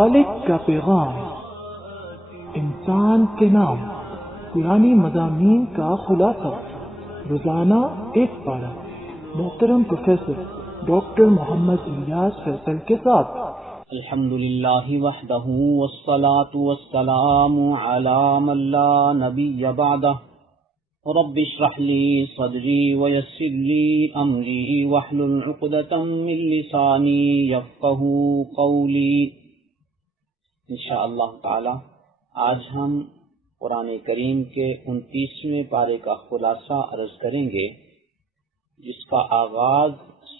خالق کا پیغام، انسان کے نام، پرانی مضامین کا خلاصہ، روزانہ ایک پارہ، محترم پروفیسر ڈاکٹر محمد الیاس فیصل کے ساتھ۔ الحمدللہ وحدہ والصلاة والسلام علی من لا نبی بعدہ، رب اشرح لی صدری ویسر لی امری واحلل عقدۃ من لسانی یفقہوا قولی۔ انشاءاللہ تعالی آج ہم قرآن کریم کے 29ویں پارے کا خلاصہ عرض کریں گے، جس کا آغاز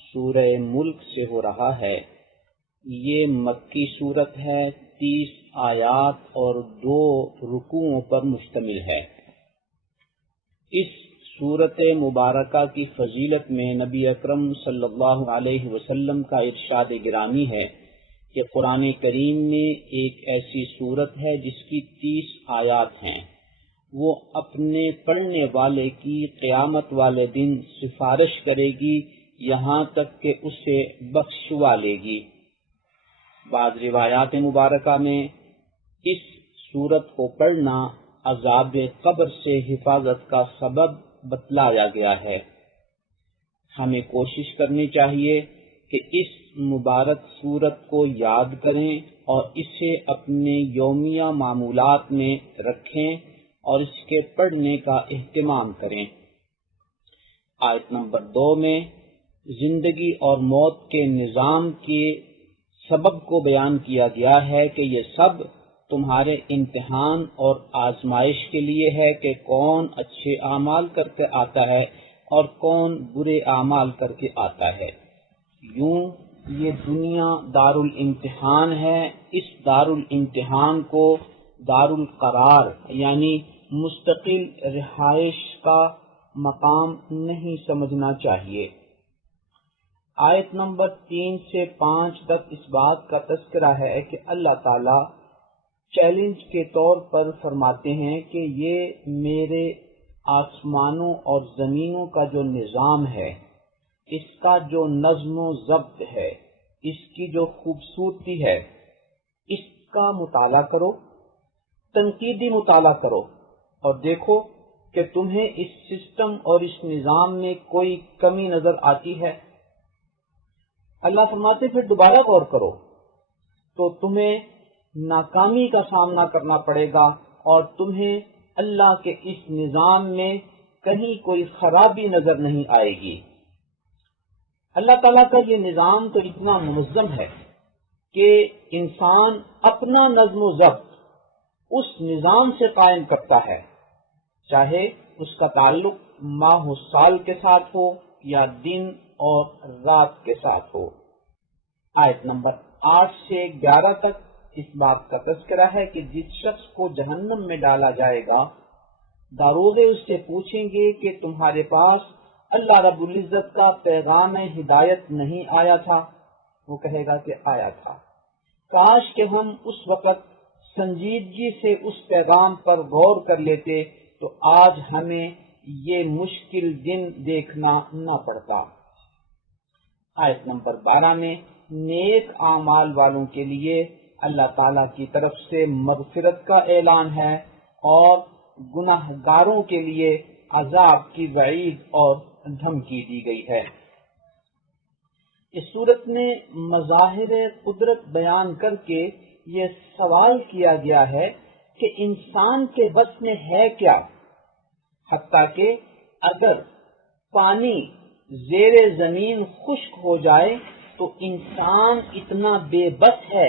سورہ ملک سے ہو رہا ہے۔ یہ مکی صورت ہے، 30 آیات اور 2 رکوعوں پر مشتمل ہے۔ اس صورت مبارکہ کی فضیلت میں نبی اکرم صلی اللہ علیہ وسلم کا ارشاد گرامی ہے کہ قرآن کریم میں ایک ایسی صورت ہے جس کی 30 آیات ہیں، وہ اپنے پڑھنے والے کی قیامت والے دن سفارش کرے گی یہاں تک کہ اسے بخشوا لے گی۔ بعض روایات مبارکہ میں اس صورت کو پڑھنا عذاب قبر سے حفاظت کا سبب بتلایا گیا ہے۔ ہمیں کوشش کرنی چاہیے کہ اس مبارک صورت کو یاد کریں اور اسے اپنے یومیہ معمولات میں رکھیں اور اس کے پڑھنے کا اہتمام کریں۔ آیت نمبر 2 میں زندگی اور موت کے نظام کے سبب کو بیان کیا گیا ہے کہ یہ سب تمہارے امتحان اور آزمائش کے لیے ہے کہ کون اچھے اعمال کر کے آتا ہے اور کون برے اعمال کر کے آتا ہے۔ یوں یہ دنیا دار الامتحان ہے، اس دار الامتحان کو دار القرار یعنی مستقل رہائش کا مقام نہیں سمجھنا چاہیے۔ آیت نمبر 3 سے 5 تک اس بات کا تذکرہ ہے کہ اللہ تعالی چیلنج کے طور پر فرماتے ہیں کہ یہ میرے آسمانوں اور زمینوں کا جو نظام ہے، اس کا جو نظم و ضبط ہے، اس کی جو خوبصورتی ہے، اس کا مطالعہ کرو، تنقیدی مطالعہ کرو اور دیکھو کہ تمہیں اس سسٹم اور اس نظام میں کوئی کمی نظر آتی ہے۔ اللہ فرماتے پھر دوبارہ غور کرو تو تمہیں ناکامی کا سامنا کرنا پڑے گا اور تمہیں اللہ کے اس نظام میں کہیں کوئی خرابی نظر نہیں آئے گی۔ اللہ تعالیٰ کا یہ نظام تو اتنا منظم ہے کہ انسان اپنا نظم و ضبط اس نظام سے قائم کرتا ہے، چاہے اس کا تعلق ماہ و سال کے ساتھ ہو یا دن اور رات کے ساتھ ہو۔ آیت نمبر 8 سے 11 تک اس بات کا تذکرہ ہے کہ جس شخص کو جہنم میں ڈالا جائے گا، داروغے اس سے پوچھیں گے کہ تمہارے پاس اللہ رب العزت کا پیغام ہدایت نہیں آیا تھا؟ وہ کہے گا کہ آیا تھا، کاش کہ ہم اس وقت سنجیدگی سے اس پیغام پر غور کر لیتے تو آج ہمیں یہ مشکل دن دیکھنا نہ پڑتا۔ آیت نمبر 12 میں نیک اعمال والوں کے لیے اللہ تعالیٰ کی طرف سے مغفرت کا اعلان ہے اور گناہ گاروں کے لیے عذاب کی وعید اور دھمکی دی گئی ہے۔ اس صورت میں مظاہر قدرت بیان کر کے یہ سوال کیا گیا ہے کہ انسان کے بس میں ہے کیا، حتیٰ کہ اگر پانی زیر زمین خشک ہو جائے تو انسان اتنا بے بس ہے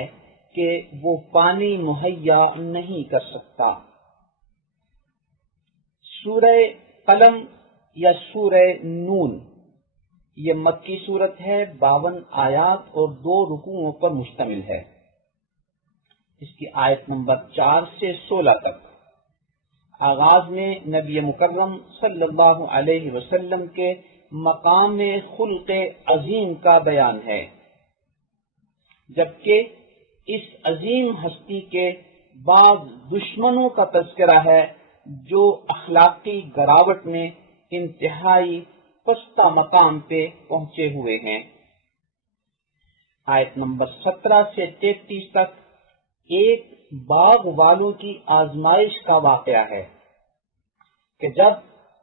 کہ وہ پانی مہیا نہیں کر سکتا۔ سورہ قلم یا سورہ نون یہ مکی صورت ہے، 52 آیات اور 2 رکوعوں پر مشتمل ہے۔ اس کی آیت نمبر 4 سے 16 تک آغاز میں نبی مکرم صلی اللہ علیہ وسلم کے مقام خلق عظیم کا بیان ہے، جبکہ اس عظیم ہستی کے بعض دشمنوں کا تذکرہ ہے جو اخلاقی گراوٹ میں انتہائی پستہ مقام پہ پہنچے ہوئے ہیں۔ آیت نمبر 17 سے 33 تک ایک باغ والوں کی آزمائش کا واقعہ ہے کہ جب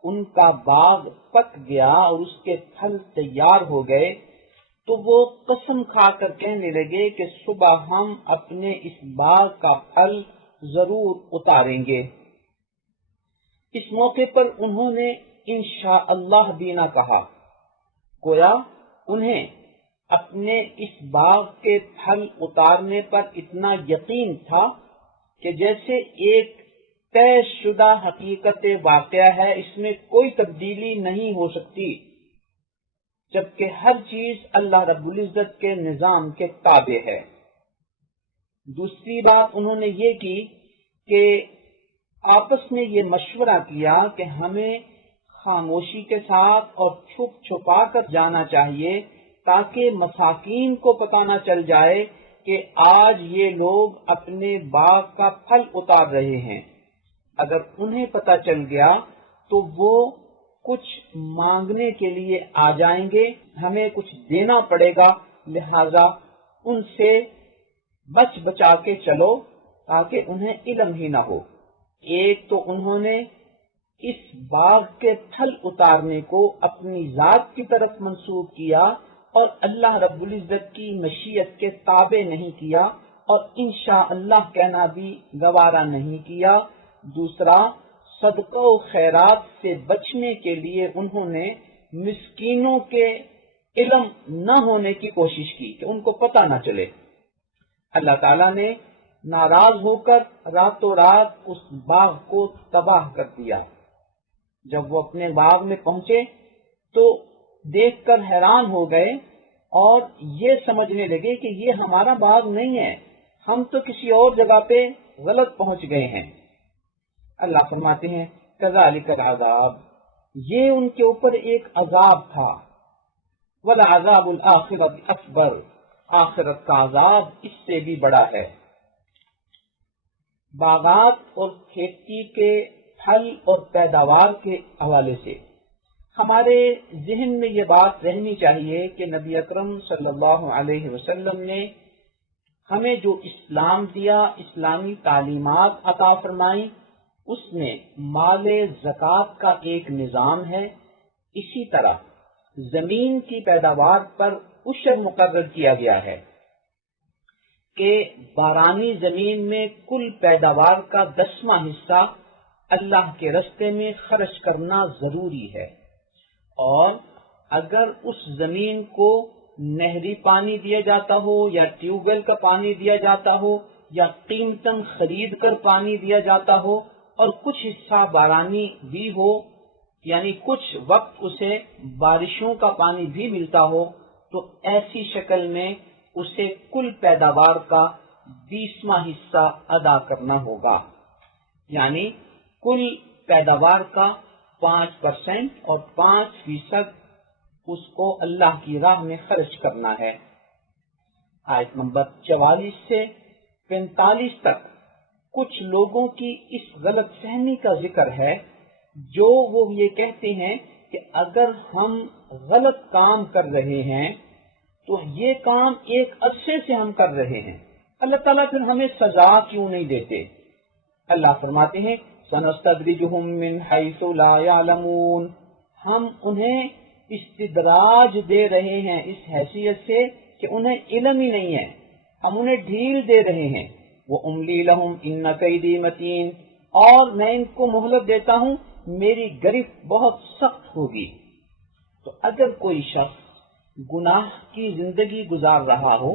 ان کا باغ پک گیا اور اس کے پھل تیار ہو گئے تو وہ قسم کھا کر کہنے لگے کہ صبح ہم اپنے اس باغ کا پھل ضرور اتاریں گے۔ اس موقع پر انہوں نے انشاءاللہ بھی نہ کہا، گویا انہیں اپنے اس باغ کے پھل اتارنے پر اتنا یقین تھا کہ جیسے ایک طے شدہ حقیقت واقعہ ہے، اس میں کوئی تبدیلی نہیں ہو سکتی، جبکہ ہر چیز اللہ رب العزت کے نظام کے تابع ہے۔ دوسری بات انہوں نے یہ کی کہ آپس میں یہ مشورہ کیا کہ ہمیں خاموشی کے ساتھ اور چھپ چھپا کر جانا چاہیے تاکہ مساکین کو پتہ نہ چل جائے کہ آج یہ لوگ اپنے باغ کا پھل اتار رہے ہیں۔ اگر انہیں پتہ چل گیا تو وہ کچھ مانگنے کے لیے آ جائیں گے، ہمیں کچھ دینا پڑے گا، لہذا ان سے بچ بچا کے چلو تاکہ انہیں علم ہی نہ ہو۔ ایک تو انہوں نے اس باغ کے پھل اتارنے کو اپنی ذات کی طرف منسوب کیا اور اللہ رب العزت کی مشیت کے تابع نہیں کیا، اور انشاءاللہ کہنا بھی گوارا نہیں کیا۔ دوسرا، صدقہ و خیرات سے بچنے کے لیے انہوں نے مسکینوں کے علم نہ ہونے کی کوشش کی کہ ان کو پتہ نہ چلے۔ اللہ تعالیٰ نے ناراض ہو کر راتوں رات اس باغ کو تباہ کر دیا۔ جب وہ اپنے باغ میں پہنچے تو دیکھ کر حیران ہو گئے اور یہ سمجھنے لگے کہ یہ ہمارا باغ نہیں ہے، ہم تو کسی اور جگہ پہ غلط پہنچ گئے ہیں۔ اللہ فرماتے ہیں کذالک العذاب، یہ ان کے اوپر ایک عذاب تھا، ولعذاب الآخرۃ اکبر، آخرت کا عذاب اس سے بھی بڑا ہے۔ باغات اور کھیتی کے پھل اور پیداوار کے حوالے سے ہمارے ذہن میں یہ بات رہنی چاہیے کہ نبی اکرم صلی اللہ علیہ وسلم نے ہمیں جو اسلام دیا، اسلامی تعلیمات عطا فرمائی، اس میں مال زکوٰۃ کا ایک نظام ہے۔ اسی طرح زمین کی پیداوار پر عشر مقرر کیا گیا ہے کہ بارانی زمین میں کل پیداوار کا 10واں حصہ اللہ کے راستے میں خرچ کرنا ضروری ہے، اور اگر اس زمین کو نہری پانی دیا جاتا ہو یا ٹیوب ویل کا پانی دیا جاتا ہو یا قیمتاً خرید کر پانی دیا جاتا ہو اور کچھ حصہ بارانی بھی ہو، یعنی کچھ وقت اسے بارشوں کا پانی بھی ملتا ہو، تو ایسی شکل میں اسے کل پیداوار کا 20واں حصہ ادا کرنا ہوگا، یعنی کل پیداوار کا 5% اور 5% اس کو اللہ کی راہ میں خرچ کرنا ہے۔ آیت نمبر 44 سے 45 تک کچھ لوگوں کی اس غلط فہمی کا ذکر ہے جو وہ یہ کہتے ہیں کہ اگر ہم غلط کام کر رہے ہیں تو یہ کام ایک عرصے سے ہم کر رہے ہیں، اللہ تعالیٰ پھر ہمیں سزا کیوں نہیں دیتے؟ اللہ فرماتے ہیں سنستدرجہم من حیث لا یعلمون، ہم انہیں استدراج دے رہے ہیں اس حیثیت سے کہ انہیں علم ہی نہیں ہے، ہم انہیں ڈھیل دے رہے ہیں۔ وَأُمْلِي لَهُمْ إِنَّ كَيْدِي مَتِينٌ، اور میں ان کو مہلت دیتا ہوں، میری گرفت بہت سخت ہوگی۔ تو اگر کوئی شخص گناہ کی زندگی گزار رہا ہو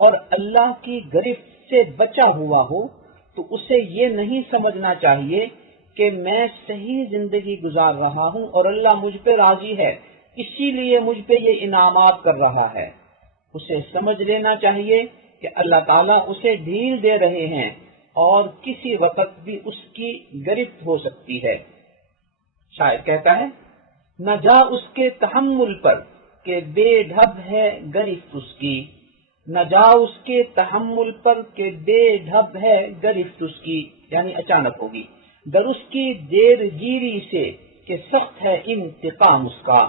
اور اللہ کی گرفت سے بچا ہوا ہو تو اسے یہ نہیں سمجھنا چاہیے کہ میں صحیح زندگی گزار رہا ہوں اور اللہ مجھ پہ راضی ہے، اسی لیے مجھ پہ یہ انعامات کر رہا ہے۔ اسے سمجھ لینا چاہیے کہ اللہ تعالیٰ اسے ڈھیل دے رہے ہیں اور کسی وقت بھی اس کی گرفت ہو سکتی ہے۔ شاعر کہتا ہے نہ جا اس کے تحمل پر کہ بے ڈھب ہے گرفت اس کی، نہ جا اس کے تحمل پر کہ بے ڈھب ہے گرفت اس کی، یعنی اچانک ہوگی، در اس کی دیر گیری سے کہ سخت ہے انتقام اس کا۔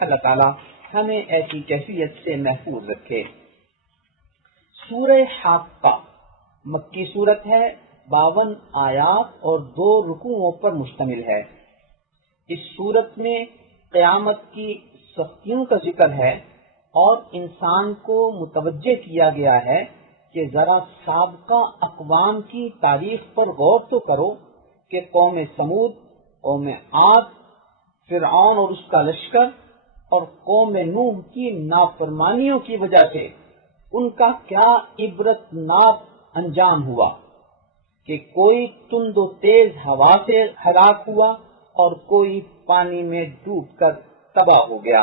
اللہ تعالیٰ ہمیں ایسی کیفیت سے محفوظ رکھے۔ سورہ حاقہ مکی صورت ہے، 52 آیات اور 2 رکوعوں پر مشتمل ہے۔ اس صورت میں قیامت کی سختیوں کا ذکر ہے اور انسان کو متوجہ کیا گیا ہے کہ ذرا سابقہ اقوام کی تاریخ پر غور تو کرو کہ قوم سمود، قوم عاد، فرعون اور اس کا لشکر اور قوم نوح کی نافرمانیوں کی وجہ سے ان کا کیا عبرت ناک انجام ہوا کہ کوئی تند و تیز ہوا سے ہلاک ہوا اور کوئی پانی میں ڈوب کر تباہ ہو گیا۔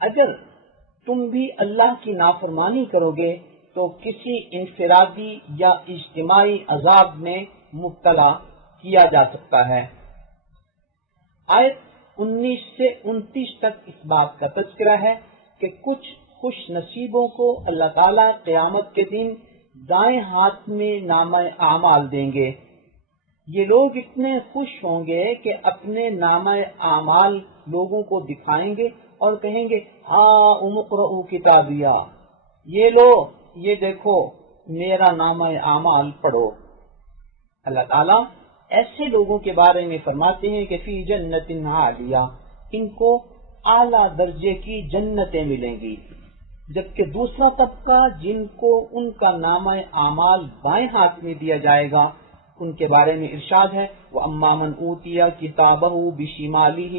اگر تم بھی اللہ کی نافرمانی کرو گے تو کسی انفرادی یا اجتماعی عذاب میں مبتلا کیا جا سکتا ہے۔ آیت 19 سے 29 تک اس بات کا تذکرہ ہے کہ کچھ خوش نصیبوں کو اللہ تعالیٰ قیامت کے دن دائیں ہاتھ میں نامہ اعمال دیں گے۔ یہ لوگ اتنے خوش ہوں گے کہ اپنے نامہ اعمال لوگوں کو دکھائیں گے اور کہیں گے ہاں اقرؤ کتابیہ، یہ لو، یہ دیکھو میرا نامہ اعمال پڑھو۔ اللہ تعالیٰ ایسے لوگوں کے بارے میں فرماتے ہیں کہ فی جنت عالیہ، ان کو اعلیٰ درجے کی جنتیں ملیں گی، جبکہ دوسرا طبقہ جن کو ان کا نامہ اعمال بائیں ہاتھ میں دیا جائے گا ان کے بارے میں ارشاد ہے وَأَمَّا مَنْ أُوتِيَ كِتَابَهُ بِشِمَالِهِ،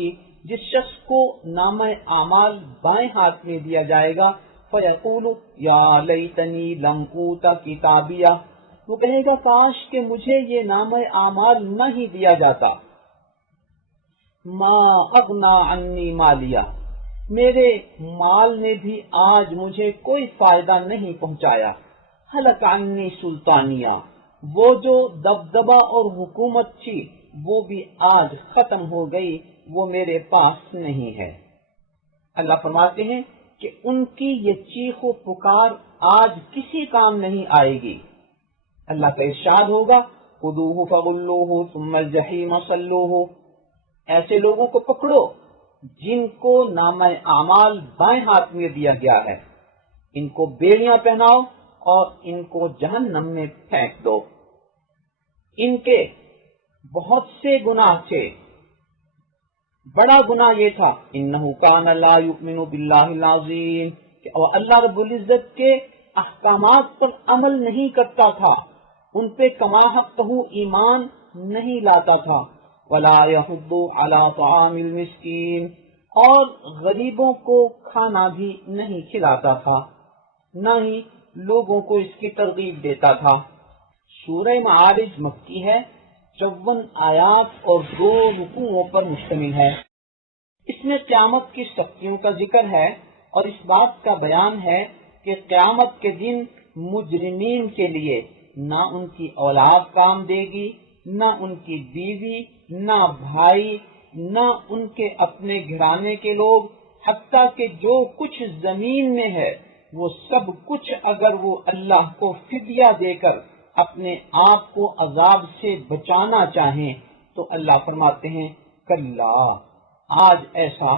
جس شخص کو نامہ اعمال بائیں ہاتھ میں دیا جائے گا فَيَقُولُ يَا لَيْتَنِي لَمْ أُوتَ كِتَابِيَهْ، وہ کہے گا کاش کہ مجھے یہ نامہ اعمال نہ ہی دیا جاتا۔ مَا أَغْنَى عَنِّي مَالِيَهْ، میرے مال نے بھی آج مجھے کوئی فائدہ نہیں پہنچایا۔ هَلَكَ عَنِّي سُلْطَانِيَهْ، وہ جو دبدبہ اور حکومت تھی وہ بھی آج ختم ہو گئی، وہ میرے پاس نہیں ہے۔ اللہ فرماتے ہیں کہ ان کی یہ چیخ و پکار آج کسی کام نہیں آئے گی۔ اللہ کا ارشاد ہوگا خذوہ فغلوہ ثم الجحیم صلوہ، ایسے لوگوں کو پکڑو جن کو نامہ اعمال بائیں ہاتھ میں دیا گیا ہے، ان کو بیڑیاں پہناؤ اور ان کو جہنم میں پھینک دو۔ ان کے بہت سے گناہ تھے، بڑا گناہ یہ تھا انہ کان لا یؤمن باللہ العظیم، کہ وہ اللہ رب العزت کے احکامات پر عمل نہیں کرتا تھا، ان پہ کما حقہ ایمان نہیں لاتا تھا، ولا یحض علی طعام المسکین، اور غریبوں کو کھانا بھی نہیں کھلاتا تھا، نہ ہی لوگوں کو اس کی ترغیب دیتا تھا۔ سورہ معارج مکی ہے، 54 آیات اور 2 رکوعوں پر مشتمل ہے۔ اس میں قیامت کی سختیوں کا ذکر ہے اور اس بات کا بیان ہے کہ قیامت کے دن مجرمین کے لیے نہ ان کی اولاد کام دے گی، نہ ان کی بیوی، نہ بھائی، نہ ان کے اپنے گھرانے کے لوگ، حتیٰ کہ جو کچھ زمین میں ہے وہ سب کچھ اگر وہ اللہ کو فدیہ دے کر اپنے آپ کو عذاب سے بچانا چاہیں تو اللہ فرماتے ہیں کلا، آج ایسا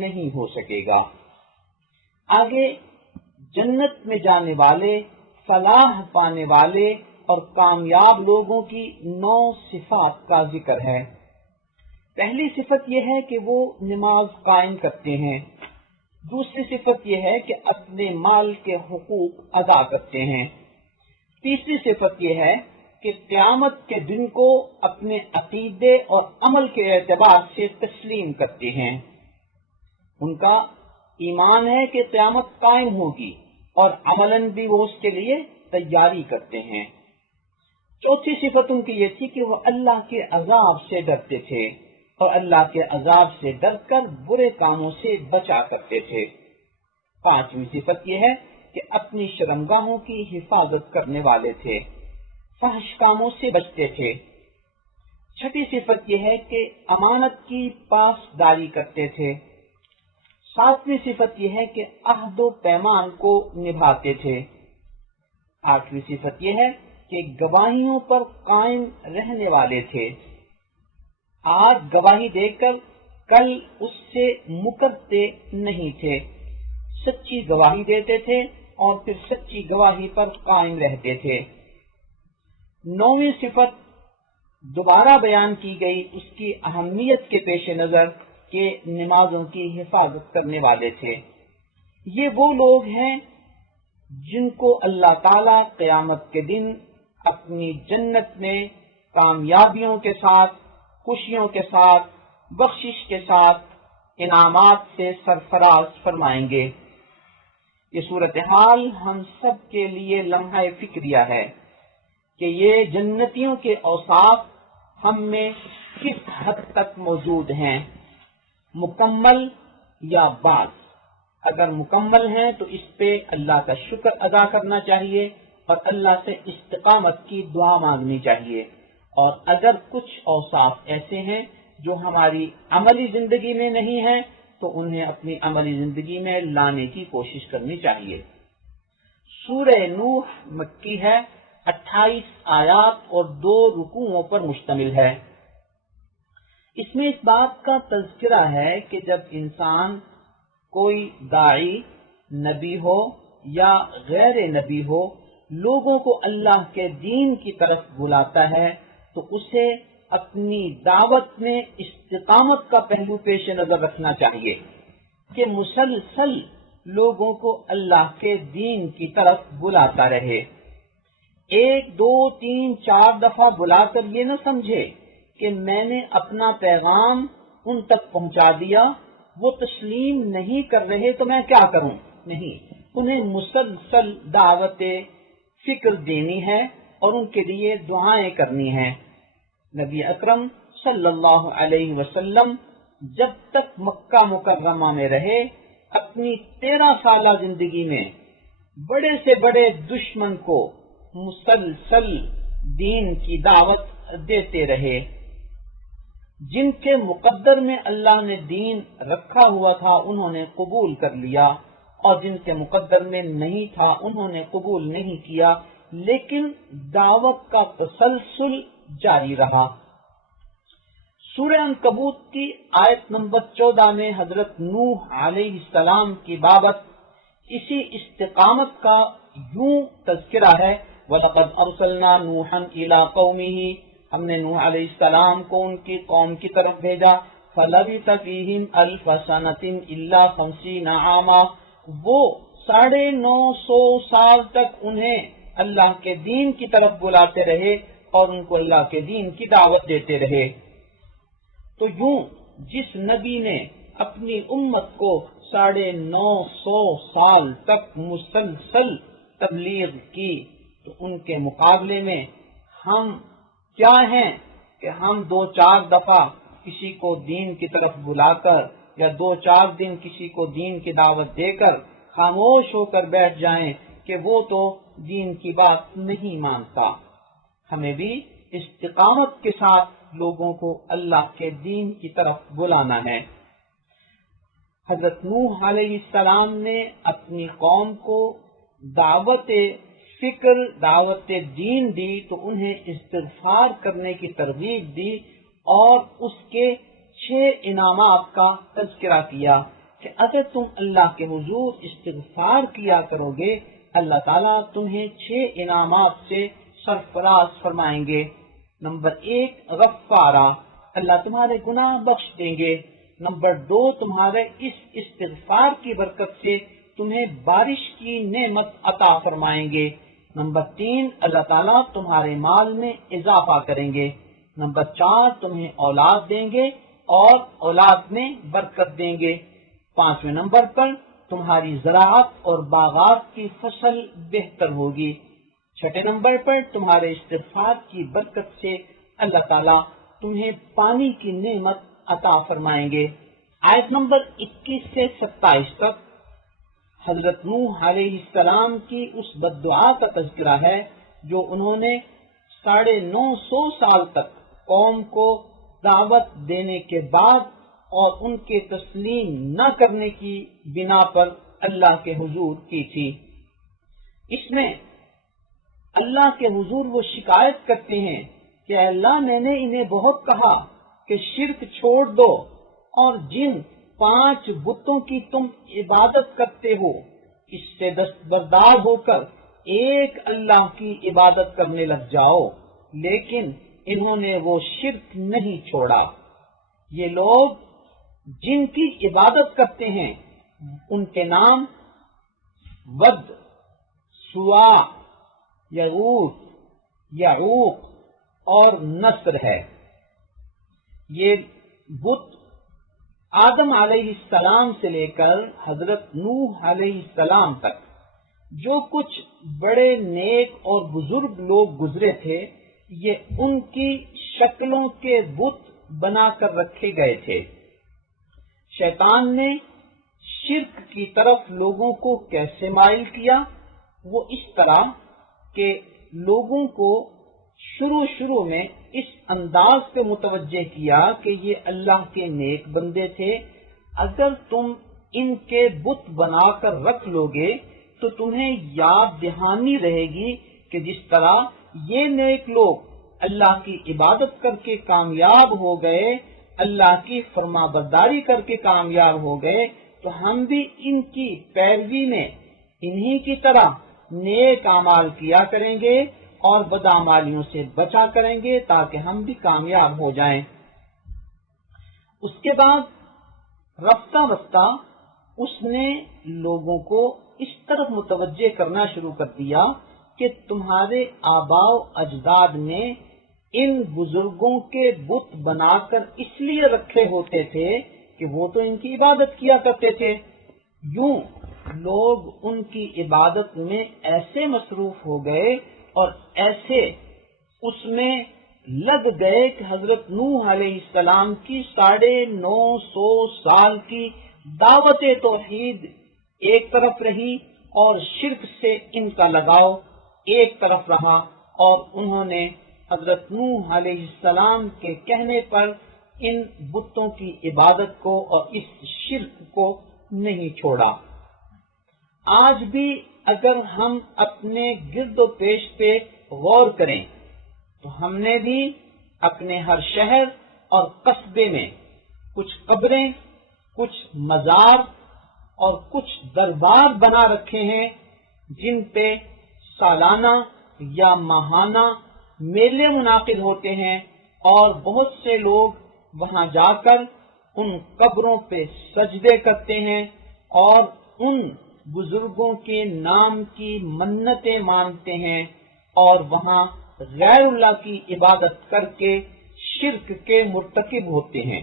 نہیں ہو سکے گا۔ آگے جنت میں جانے والے، فلاح پانے والے اور کامیاب لوگوں کی 9 صفات کا ذکر ہے۔ پہلی صفت یہ ہے کہ وہ نماز قائم کرتے ہیں، دوسری صفت یہ ہے کہ اپنے مال کے حقوق ادا کرتے ہیں، تیسری صفت یہ ہے کہ قیامت کے دن کو اپنے عقیدے اور عمل کے اعتبار سے تسلیم کرتے ہیں، ان کا ایمان ہے کہ قیامت قائم ہوگی اور عملاً بھی وہ اس کے لیے تیاری کرتے ہیں۔ چوتھی صفت ان کی یہ تھی کہ وہ اللہ کے عذاب سے ڈرتے تھے اور اللہ کے عذاب سے ڈر کر برے کاموں سے بچا کرتے تھے۔ پانچویں صفت یہ ہے کہ اپنی شرمگاہوں کی حفاظت کرنے والے تھے، فحش کاموں سے بچتے تھے۔ چھٹی صفت یہ ہے کہ امانت کی پاسداری کرتے تھے۔ ساتویں صفت یہ ہے کہ عہد و پیمان کو نبھاتے تھے۔ آٹھویں صفت یہ ہے کہ گواہیوں پر قائم رہنے والے تھے، آج گواہی دے کر کل اس سے مکرتے نہیں تھے، سچی گواہی دیتے تھے اور پھر سچی گواہی پر قائم رہتے تھے۔ 9ویں صفت دوبارہ بیان کی گئی اس کی اہمیت کے پیش نظر کہ نمازوں کی حفاظت کرنے والے تھے۔ یہ وہ لوگ ہیں جن کو اللہ تعالی قیامت کے دن اپنی جنت میں کامیابیوں کے ساتھ، خوشیوں کے ساتھ، بخشش کے ساتھ، انعامات سے سرفراز فرمائیں گے۔ یہ صورتحال ہم سب کے لیے لمحہ فکریہ ہے کہ یہ جنتیوں کے اوصاف ہم میں کس حد تک موجود ہیں، مکمل یا بعض۔ اگر مکمل ہیں تو اس پہ اللہ کا شکر ادا کرنا چاہیے اور اللہ سے استقامت کی دعا مانگنی چاہیے، اور اگر کچھ اوصاف ایسے ہیں جو ہماری عملی زندگی میں نہیں ہیں تو انہیں اپنی عملی زندگی میں لانے کی کوشش کرنی چاہیے۔ سورہ نوح مکی ہے، 28 آیات اور 2 رکوعوں پر مشتمل ہے۔ اس میں اس بات کا تذکرہ ہے کہ جب انسان کوئی داعی، نبی ہو یا غیر نبی ہو، لوگوں کو اللہ کے دین کی طرف بلاتا ہے تو اسے اپنی دعوت میں استقامت کا پہلو پیش نظر رکھنا چاہیے کہ مسلسل لوگوں کو اللہ کے دین کی طرف بلاتا رہے۔ 1 2 3 4 دفعہ بلا کر یہ نہ سمجھے کہ میں نے اپنا پیغام ان تک پہنچا دیا، وہ تسلیم نہیں کر رہے تو میں کیا کروں؟ نہیں، انہیں مسلسل دعوت فکر دینی ہے اور ان کے لیے دعائیں کرنی ہیں۔ نبی اکرم صلی اللہ علیہ وسلم جب تک مکہ مکرمہ میں رہے، اپنی 13 سالہ زندگی میں بڑے سے بڑے دشمن کو مسلسل دین کی دعوت دیتے رہے۔ جن کے مقدر میں اللہ نے دین رکھا ہوا تھا انہوں نے قبول کر لیا، اور جن کے مقدر میں نہیں تھا انہوں نے قبول نہیں کیا، لیکن دعوت کا تسلسل جاری رہا۔ سورہ عنکبوت کی آیت نمبر 14 میں حضرت نوح علیہ السلام کی بابت اسی استقامت کا یوں تذکرہ ہے، وَلَقَدْ أَرْسَلْنَا نُوحًا إِلَىٰ قَوْمِهِ، ہم نے نوح علیہ السلام کو ان کی قوم کی طرف بھیجا، فَلَبِثَ فِيهِمْ أَلْفَ سَنَةٍ إِلَّا 50 عَامًا، وہ 950 سال تک انہیں اللہ کے دین کی طرف بلاتے رہے اور ان کو اللہ کے دین کی دعوت دیتے رہے۔ تو یوں جس نبی نے اپنی امت کو 950 سال تک مسلسل تبلیغ کی، تو ان کے مقابلے میں ہم کیا ہیں کہ ہم 2-4 دفعہ کسی کو دین کی طرف بلا کر یا 2-4 دن کسی کو دین کی دعوت دے کر خاموش ہو کر بیٹھ جائیں کہ وہ تو دین کی بات نہیں مانتا۔ ہمیں بھی استقامت کے ساتھ لوگوں کو اللہ کے دین کی طرف بلانا ہے۔ حضرت نوح علیہ السلام نے اپنی قوم کو دعوت فکر، دعوت دین دی تو انہیں استغفار کرنے کی ترغیب دی اور اس کے 6 انعامات کا تذکرہ کیا کہ اگر تم اللہ کے حضور استغفار کیا کرو گے، اللہ تعالیٰ تمہیں 6 انعامات سے سرفراز فرمائیں گے۔ نمبر 1 غفارہ، اللہ تمہارے گناہ بخش دیں گے۔ نمبر 2 تمہارے اس استغفار کی برکت سے تمہیں بارش کی نعمت عطا فرمائیں گے۔ نمبر 3 اللہ تعالیٰ تمہارے مال میں اضافہ کریں گے۔ نمبر 4 تمہیں اولاد دیں گے اور اولاد میں برکت دیں گے۔ 5ویں نمبر پر تمہاری زراعت اور باغات کی فصل بہتر ہوگی۔ 6 نمبر پر تمہارے استغفار کی برکت سے اللہ تعالیٰ تمہیں پانی کی نعمت عطا فرمائیں گے۔ آیت نمبر 21 سے 27 تک حضرت نوح علیہ السلام کی اس بددعا کا تذکرہ ہے جو انہوں نے 950 سال تک قوم کو دعوت دینے کے بعد اور ان کے تسلیم نہ کرنے کی بنا پر اللہ کے حضور کی تھی۔ اس میں اللہ کے حضور وہ شکایت کرتے ہیں کہ اللہ میں نے انہیں بہت کہا کہ شرک چھوڑ دو اور جن 5 بتوں کی تم عبادت کرتے ہو اس سے دستبردار ہو کر ایک اللہ کی عبادت کرنے لگ جاؤ، لیکن انہوں نے وہ شرک نہیں چھوڑا۔ یہ لوگ جن کی عبادت کرتے ہیں ان کے نام ود، سوا، یغوث، یعوق اور نصر ہے۔ یہ بت آدم علیہ السلام سے لے کر حضرت نوح علیہ السلام تک جو کچھ بڑے نیک اور بزرگ لوگ گزرے تھے، یہ ان کی شکلوں کے بت بنا کر رکھے گئے تھے۔ شیطان نے شرک کی طرف لوگوں کو کیسے مائل کیا؟ وہ اس طرح کہ لوگوں کو شروع میں اس انداز پہ متوجہ کیا کہ یہ اللہ کے نیک بندے تھے، اگر تم ان کے بت بنا کر رکھ لو گے تو تمہیں یاد دہانی رہے گی کہ جس طرح یہ نیک لوگ اللہ کی عبادت کر کے کامیاب ہو گئے، اللہ کی فرما برداری کر کے کامیاب ہو گئے، تو ہم بھی ان کی پیروی میں انہی کی طرح نیک اعمال کیا کریں گے اور بدعمالیوں سے بچا کریں گے تاکہ ہم بھی کامیاب ہو جائیں۔ اس کے بعد رفتہ رفتہ اس نے لوگوں کو اس طرف متوجہ کرنا شروع کر دیا کہ تمہارے آباء و اجداد نے ان بزرگوں کے بت بنا کر اس لیے رکھے ہوتے تھے کہ وہ تو ان کی عبادت کیا کرتے تھے۔ یوں لوگ ان کی عبادت میں ایسے مصروف ہو گئے اور ایسے اس میں لگ گئے کہ حضرت نوح علیہ السلام کی 950 سال کی دعوت توحید ایک طرف رہی اور شرک سے ان کا لگاؤ ایک طرف رہا، اور انہوں نے حضرت نوح علیہ السلام کے کہنے پر ان بتوں کی عبادت کو اور اس شرک کو نہیں چھوڑا۔ آج بھی اگر ہم اپنے گرد و پیش پہ غور کریں تو ہم نے بھی اپنے ہر شہر اور قصبے میں کچھ قبریں، کچھ مزار اور کچھ دربار بنا رکھے ہیں جن پہ سالانہ یا ماہانہ میلے منعقد ہوتے ہیں، اور بہت سے لوگ وہاں جا کر ان قبروں پہ سجدے کرتے ہیں اور ان بزرگوں کے نام کی منتیں مانتے ہیں اور وہاں غیر اللہ کی عبادت کر کے شرک کے مرتکب ہوتے ہیں،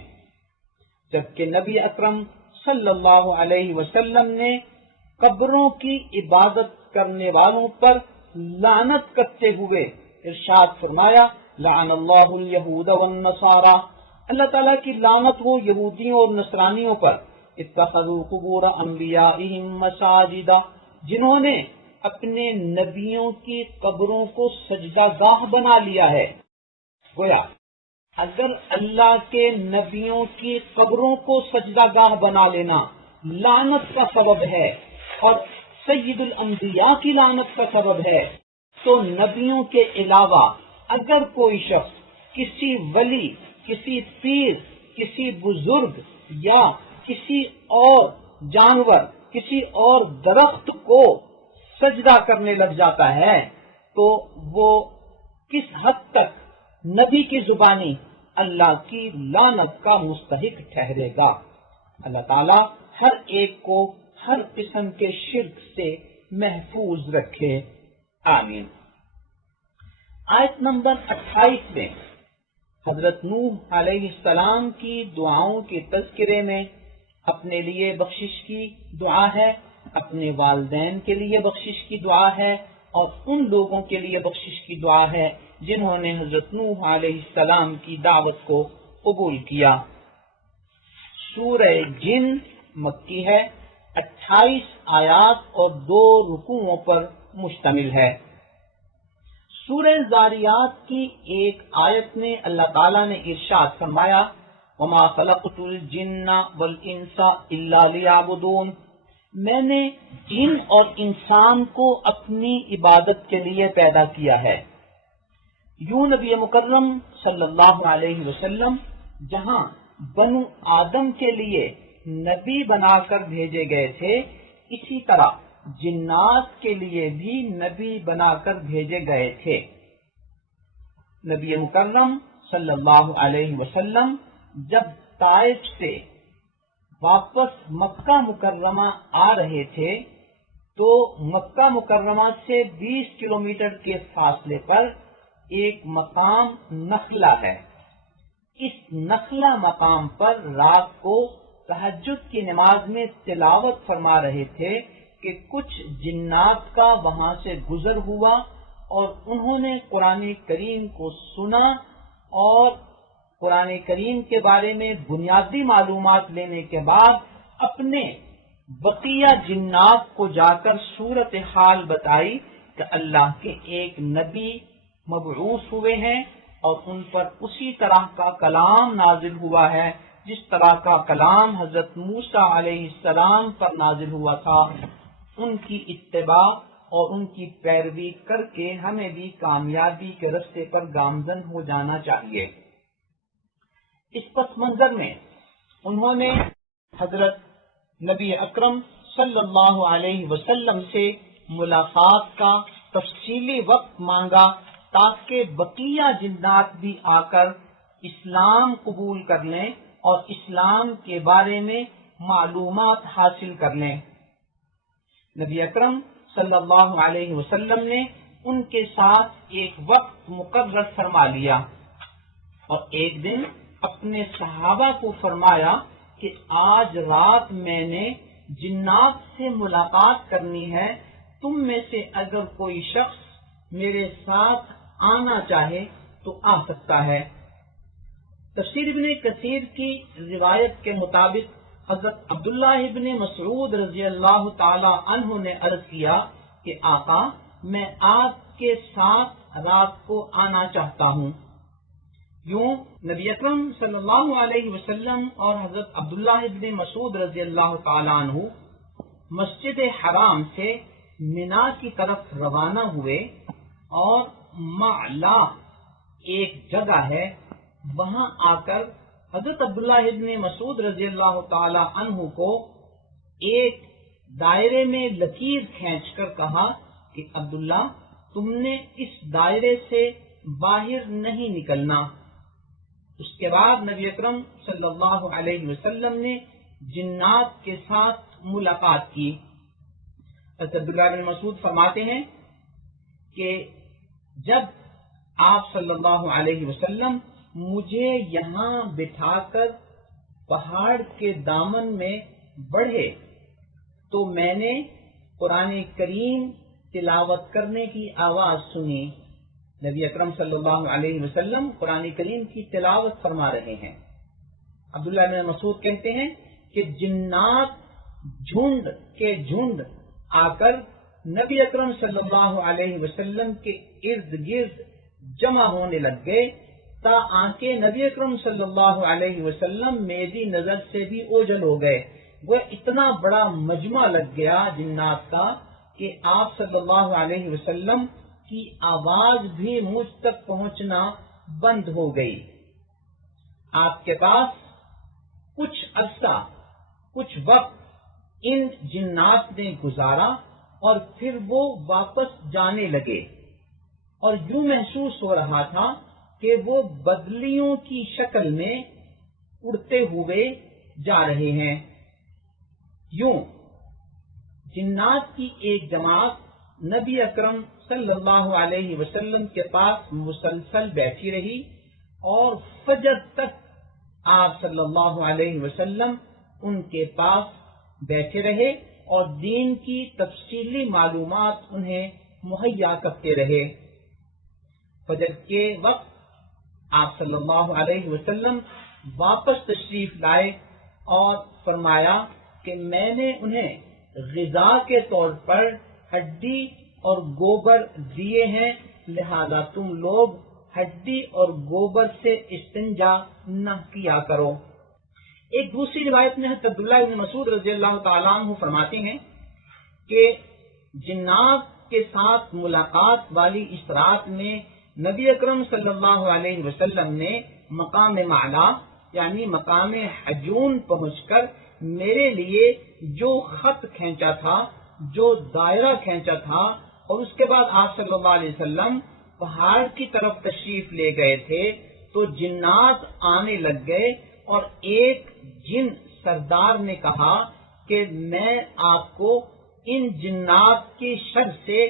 جبکہ نبی اکرم صلی اللہ علیہ وسلم نے قبروں کی عبادت کرنے والوں پر لعنت کرتے ہوئے ارشاد فرمایا، لعن اللہ الیہود والنصارى، اللہ تعالیٰ کی لعنت ہو یہودیوں اور نصرانیوں پر، اتخذوا قبور انبیائہم مساجدا، جنہوں نے اپنے نبیوں کی قبروں کو سجدہ گاہ بنا لیا ہے۔ گویا اگر اللہ کے نبیوں کی قبروں کو سجدہ گاہ بنا لینا لعنت کا سبب ہے اور سید الانبیاء کی لعنت کا سبب ہے، تو نبیوں کے علاوہ اگر کوئی شخص کسی ولی، کسی پیر، کسی بزرگ یا کسی اور جانور، کسی اور درخت کو سجدہ کرنے لگ جاتا ہے تو وہ کس حد تک نبی کی زبانی اللہ کی لعنت کا مستحق ٹھہرے گا۔ اللہ تعالیٰ ہر ایک کو ہر قسم کے شرک سے محفوظ رکھے، آمین۔ آیت نمبر 28 میں حضرت نوح علیہ السلام کی دعاؤں کے تذکرے میں اپنے لیے بخشش کی دعا ہے، اپنے والدین کے لیے بخشش کی دعا ہے اور ان لوگوں کے لیے بخشش کی دعا ہے جنہوں نے حضرت نوح علیہ السلام کی دعوت کو قبول کیا۔ سورہ جن مکی ہے، 28 آیات اور 2 رکوعوں پر مشتمل ہے۔ سورہ زاریات کی ایک آیت میں اللہ تعالیٰ نے ارشاد فرمایا، وَمَا خَلَقْتُ الْجِنَّ وَالْإِنسَ إِلَّا لِيَعْبُدُونَ، میں نے جن اور انسان کو اپنی عبادت کے لیے پیدا کیا ہے۔ یوں نبی مکرم صلی اللہ علیہ وسلم جہاں بنو آدم کے لیے نبی بنا کر بھیجے گئے تھے، اسی طرح جنات کے لیے بھی نبی بنا کر بھیجے گئے تھے۔ نبی مکرم صلی اللہ علیہ وسلم جب طائف سے واپس مکہ مکرمہ آ رہے تھے تو مکہ مکرمہ سے 20 کلومیٹر کے فاصلے پر ایک مقام نخلا ہے۔ اس نخلا مقام پر رات کو تہجد کی نماز میں تلاوت فرما رہے تھے کہ کچھ جنات کا وہاں سے گزر ہوا اور انہوں نے قرآن کریم کو سنا اور قرآن کریم کے بارے میں بنیادی معلومات لینے کے بعد اپنے بقیہ جنات کو جا کر صورتحال بتائی کہ اللہ کے ایک نبی مبعوث ہوئے ہیں اور ان پر اسی طرح کا کلام نازل ہوا ہے جس طرح کا کلام حضرت موسیٰ علیہ السلام پر نازل ہوا تھا۔ ان کی اتباع اور ان کی پیروی کر کے ہمیں بھی کامیابی کے راستے پر گامزن ہو جانا چاہیے۔ اس پس منظر میں انہوں نے حضرت نبی اکرم صلی اللہ علیہ وسلم سے ملاقات کا تفصیلی وقت مانگا تاکہ بقیہ جنات بھی آ کر اسلام قبول کر لیں اور اسلام کے بارے میں معلومات حاصل کر لیں۔ نبی اکرم صلی اللہ علیہ وسلم نے ان کے ساتھ ایک وقت مقرر فرما لیا اور ایک دن اپنے صحابہ کو فرمایا کہ آج رات میں نے جنات سے ملاقات کرنی ہے، تم میں سے اگر کوئی شخص میرے ساتھ آنا چاہے تو آ سکتا ہے۔ تفسیر ابن کثیر کی روایت کے مطابق حضرت عبداللہ ابن مسعود رضی اللہ تعالی عنہ نے عرض کیا کہ آقا میں آپ کے ساتھ رات کو آنا چاہتا ہوں۔ یوں نبی اکرم صلی اللہ علیہ وسلم اور حضرت عبداللہ ابن مسعود رضی اللہ تعالی عنہ مسجد حرام سے منا کی طرف روانہ ہوئے اور معلا ایک جگہ ہے وہاں آ کر حضرت عبداللہ ابن مسعود رضی اللہ تعالی عنہ کو ایک دائرے میں لکیر کھینچ کر کہا کہ عبداللہ تم نے اس دائرے سے باہر نہیں نکلنا۔ اس کے بعد نبی اکرم صلی اللہ علیہ وسلم نے جنات کے ساتھ ملاقات کی۔ حضرت عبداللہ بن مسعود فرماتے ہیں کہ جب آپ صلی اللہ علیہ وسلم مجھے یہاں بٹھا کر پہاڑ کے دامن میں بڑھے تو میں نے قرآن کریم تلاوت کرنے کی آواز سنی۔ نبی اکرم صلی اللہ علیہ وسلم قرآن کریم کی تلاوت فرما رہے ہیں۔ عبداللہ بن مسعود کہتے ہیں کہ جنات جھنڈ کے جھنڈ آ کر نبی اکرم صلی اللہ علیہ وسلم کے ارد گرد جمع ہونے لگ گئے تا آنکھیں نبی اکرم صلی اللہ علیہ وسلم میری نظر سے بھی اوجھل ہو گئے۔ وہ اتنا بڑا مجمع لگ گیا جنات کا کہ آپ صلی اللہ علیہ وسلم کی آواز بھی مجھ تک پہنچنا بند ہو گئی۔ آپ کے پاس کچھ عرصہ کچھ وقت ان جنات نے گزارا اور پھر وہ واپس جانے لگے اور یوں محسوس ہو رہا تھا کہ وہ بدلیوں کی شکل میں اڑتے ہوئے جا رہے ہیں۔ یوں جنات کی ایک جماعت نبی اکرم صلی اللہ علیہ وسلم کے پاس مسلسل بیٹھی رہی اور فجر تک آپ صلی اللہ علیہ وسلم ان کے پاس بیٹھے رہے اور دین کی تفصیلی معلومات انہیں مہیا کرتے رہے۔ فجر کے وقت آپ صلی اللہ علیہ وسلم واپس تشریف لائے اور فرمایا کہ میں نے انہیں غذا کے طور پر ہڈی اور گوبر دیے ہیں، لہذا تم لوگ ہڈی اور گوبر سے استنجا نہ کیا کرو۔ ایک دوسری روایت میں حضرت عبداللہ بن مسعود رضی اللہ تعالیٰ عنہ فرماتے ہیں کہ جنات کے ساتھ ملاقات والی اس رات میں نبی اکرم صلی اللہ علیہ وسلم نے مقام معلا یعنی مقام حجون پہنچ کر میرے لیے جو خط کھینچا تھا جو دائرہ کھینچا تھا، اور اس کے بعد آپ صلی اللہ علیہ وسلم پہاڑ کی طرف تشریف لے گئے تھے تو جنات آنے لگ گئے، اور ایک جن سردار نے کہا کہ میں آپ کو ان جنات کی شر سے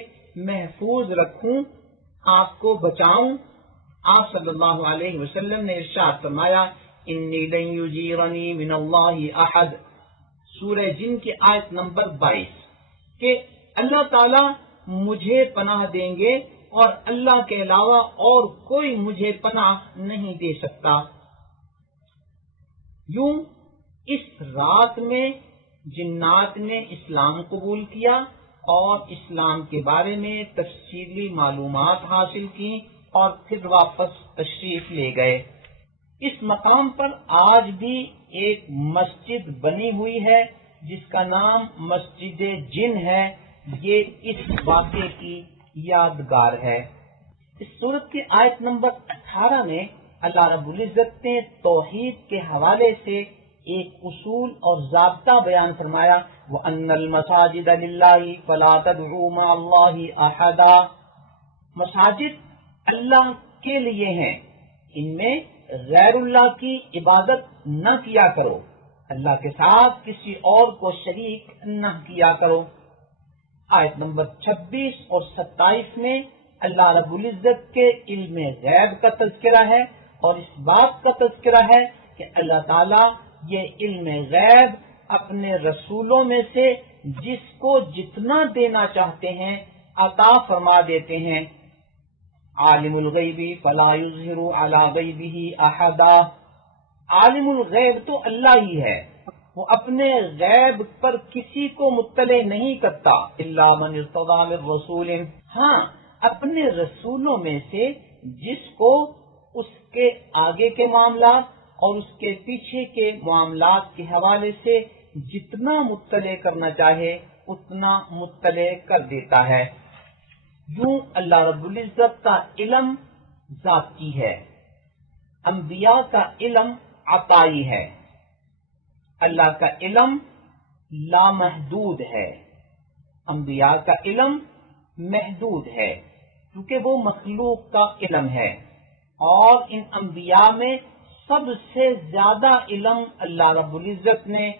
محفوظ رکھوں، آپ کو بچاؤں۔ آپ صلی اللہ علیہ وسلم نے ارشاد فرمایا انی لن یجیرنی من اللہ احد، سورہ جن کی آیت نمبر 22، کہ اللہ تعالی مجھے پناہ دیں گے اور اللہ کے علاوہ اور کوئی مجھے پناہ نہیں دے سکتا۔ یوں اس رات میں جنات نے اسلام قبول کیا اور اسلام کے بارے میں تفصیلی معلومات حاصل کی اور پھر واپس تشریف لے گئے۔ اس مقام پر آج بھی ایک مسجد بنی ہوئی ہے جس کا نام مسجد جن ہے، یہ اس واقعے کی یادگار ہے۔ اس سورت کی آیت نمبر 18 میں اللہ رب العزت نے توحید کے حوالے سے ایک اصول اور ضابطہ بیان فرمایا، وَأَنَّ الْمَسَاجِدَ لِلَّهِ فَلَا تَدْعُوا مَعَ اللَّهِ أَحَدًا، مساجد اللہ کے لیے ہیں، ان میں غیر اللہ کی عبادت نہ کیا کرو، اللہ کے ساتھ کسی اور کو شریک نہ کیا کرو۔ آیت نمبر 26 اور 27 میں اللہ رب العزت کے علم غیب کا تذکرہ ہے، اور اس بات کا تذکرہ ہے کہ اللہ تعالیٰ یہ علم غیب اپنے رسولوں میں سے جس کو جتنا دینا چاہتے ہیں عطا فرما دیتے ہیں۔ عالم الغیب فلا یظہر علی غیبہ احدا، عالم الغیب تو اللہ ہی ہے، وہ اپنے غیب پر کسی کو مطلع نہیں کرتا، الا من ارتضی من رسول، ہاں اپنے رسولوں میں سے جس کو اس کے آگے کے معاملات اور اس کے پیچھے کے معاملات کے حوالے سے جتنا مطلع کرنا چاہے اتنا مطلع کر دیتا ہے۔ یوں اللہ رب العزت کا علم ذاتی ہے، انبیاء کا علم عطائی ہے۔ اللہ کا علم لامحدود ہے، انبیاء کا علم محدود ہے، کیونکہ وہ مخلوق کا علم ہے، اور ان انبیاء میں سب سے زیادہ علم اللہ رب العزت نے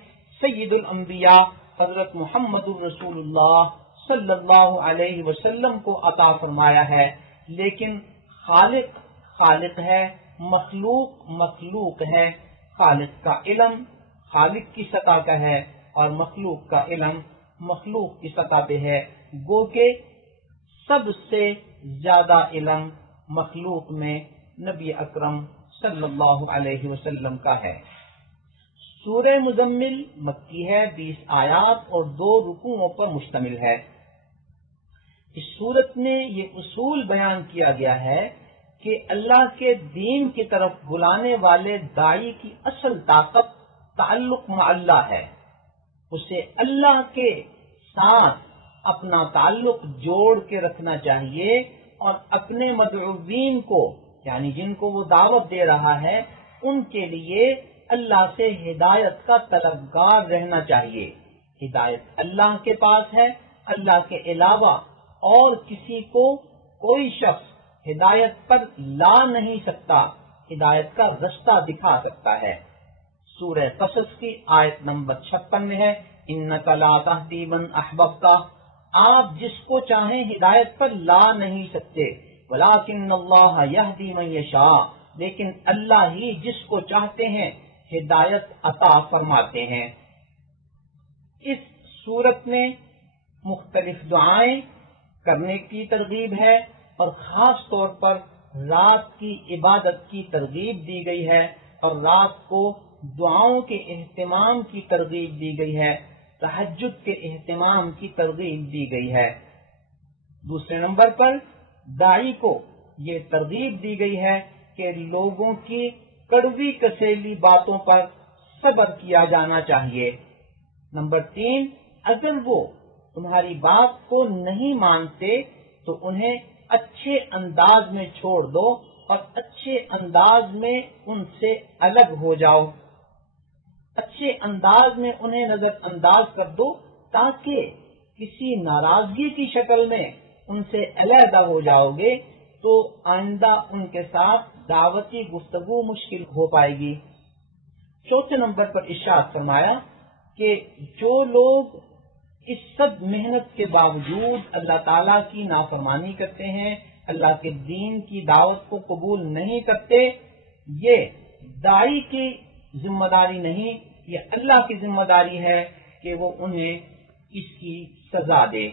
سید الانبیاء حضرت محمد الرسول اللہ صلی اللہ علیہ وسلم کو عطا فرمایا ہے۔ لیکن خالق خالق ہے، مخلوق مخلوق ہے، خالق کا علم خالق کی سطح کا ہے اور مخلوق کا علم مخلوق کی سطح پہ ہے، گو کہ سب سے زیادہ علم مخلوق میں نبی اکرم صلی اللہ علیہ وسلم کا ہے۔ سورہ مزمل مکی ہے، 20 آیات اور 2 رکوعوں پر مشتمل ہے۔ اس سورت میں یہ اصول بیان کیا گیا ہے کہ اللہ کے دین کی طرف بلانے والے داعی کی اصل طاقت تعلق مع اللہ ہے، اسے اللہ کے ساتھ اپنا تعلق جوڑ کے رکھنا چاہیے، اور اپنے مدعوین کو یعنی جن کو وہ دعوت دے رہا ہے ان کے لیے اللہ سے ہدایت کا طلبگار رہنا چاہیے۔ ہدایت اللہ کے پاس ہے، اللہ کے علاوہ اور کسی کو کوئی شخص ہدایت پر لا نہیں سکتا، ہدایت کا رستہ دکھا سکتا ہے۔ سورہ قصص کی آیت نمبر 56 میں ہے انک لا تہدی من احببت، آپ جس کو چاہیں ہدایت پر لا نہیں سکتے، ولکن اللہ یہدی من یشاء، لیکن اللہ ہی جس کو چاہتے ہیں ہدایت عطا فرماتے ہیں۔ اس سورت میں مختلف دعائیں کرنے کی ترغیب ہے، اور خاص طور پر رات کی عبادت کی ترغیب دی گئی ہے، اور رات کو دعاؤں کے اہتمام کی ترغیب دی گئی ہے، تہجد کے اہتمام کی ترغیب دی گئی ہے۔ دوسرے نمبر پر داعی کو یہ ترغیب دی گئی ہے کہ لوگوں کی کڑوی کسیلی باتوں پر صبر کیا جانا چاہیے۔ نمبر 3، اگر وہ تمہاری بات کو نہیں مانتے تو انہیں اچھے انداز میں چھوڑ دو اور اچھے انداز میں ان سے الگ ہو جاؤ، اچھے انداز میں انہیں نظر انداز کر دو تاکہ کسی ناراضگی کی شکل میں ان سے علیحدہ ہو جاؤ گے تو آئندہ ان کے ساتھ دعوتی گفتگو مشکل ہو پائے گی۔ چوتھے نمبر پر ارشاد فرمایا کہ جو لوگ اس سب محنت کے باوجود اللہ تعالیٰ کی نافرمانی کرتے ہیں، اللہ کے دین کی دعوت کو قبول نہیں کرتے، یہ داعی کی ذمہ داری نہیں، یہ اللہ کی ذمہ داری ہے کہ وہ انہیں اس کی سزا دے۔